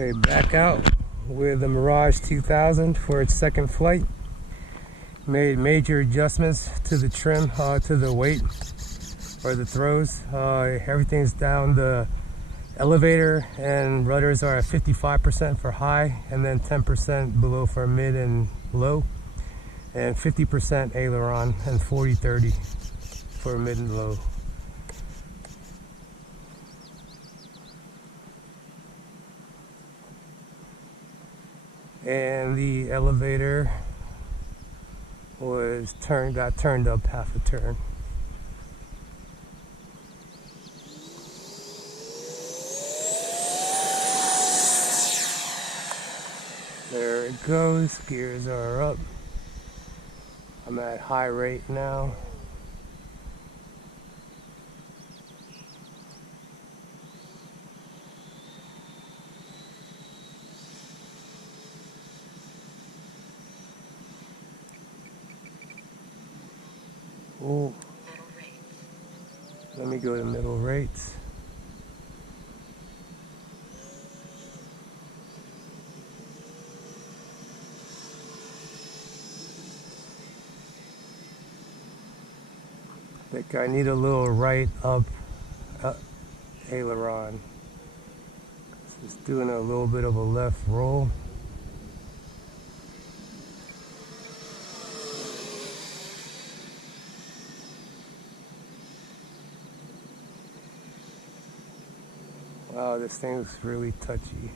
Okay, back out with the Mirage 2000 for its second flight. Made major adjustments to the trim, to the weight or the throws. Everything's down. The elevator and rudders are at 55% for high, and then 10% below for mid and low, and 50% aileron and 40-30 for mid and low. And the elevator got turned up half a turn. There it goes, gears are up. I'm at high rate now. Oh, let me go to middle rates. I think I need a little right up aileron. Just doing a little bit of a left roll. Wow, this thing's really touchy.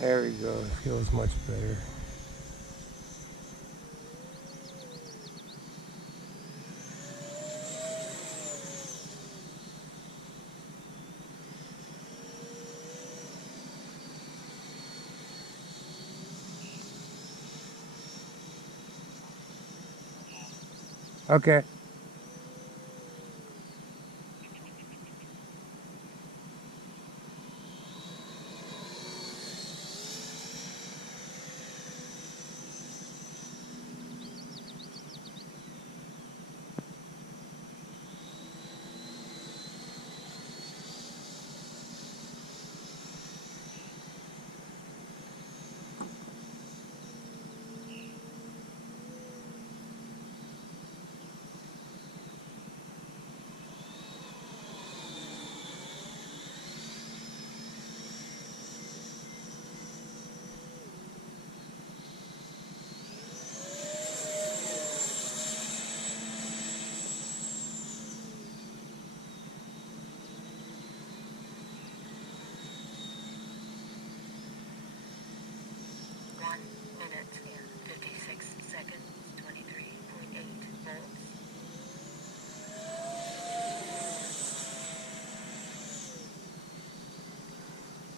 There we go, it feels much better. Okay.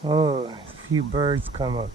Oh, a few birds come up.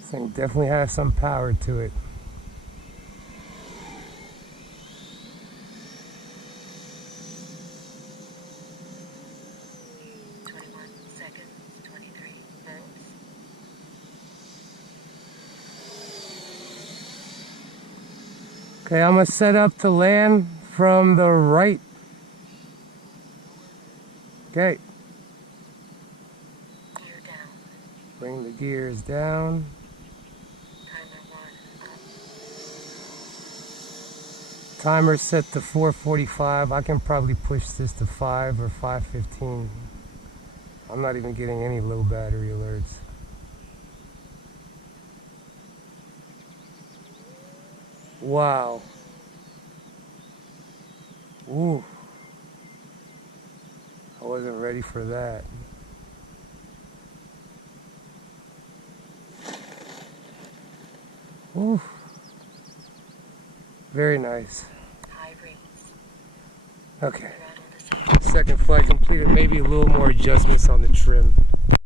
This thing definitely has some power to it. Okay, I'm gonna set up to land from the right. Okay. Gear down. Bring the gears down. Timer 1 up. Timer set to 4:45. I can probably push this to 5 or 5:15. I'm not even getting any low battery alerts. Wow. Ooh. I wasn't ready for that. Ooh. Very nice. High rates. Okay. Throttle to 7. Second flight completed. Maybe a little more adjustments on the trim.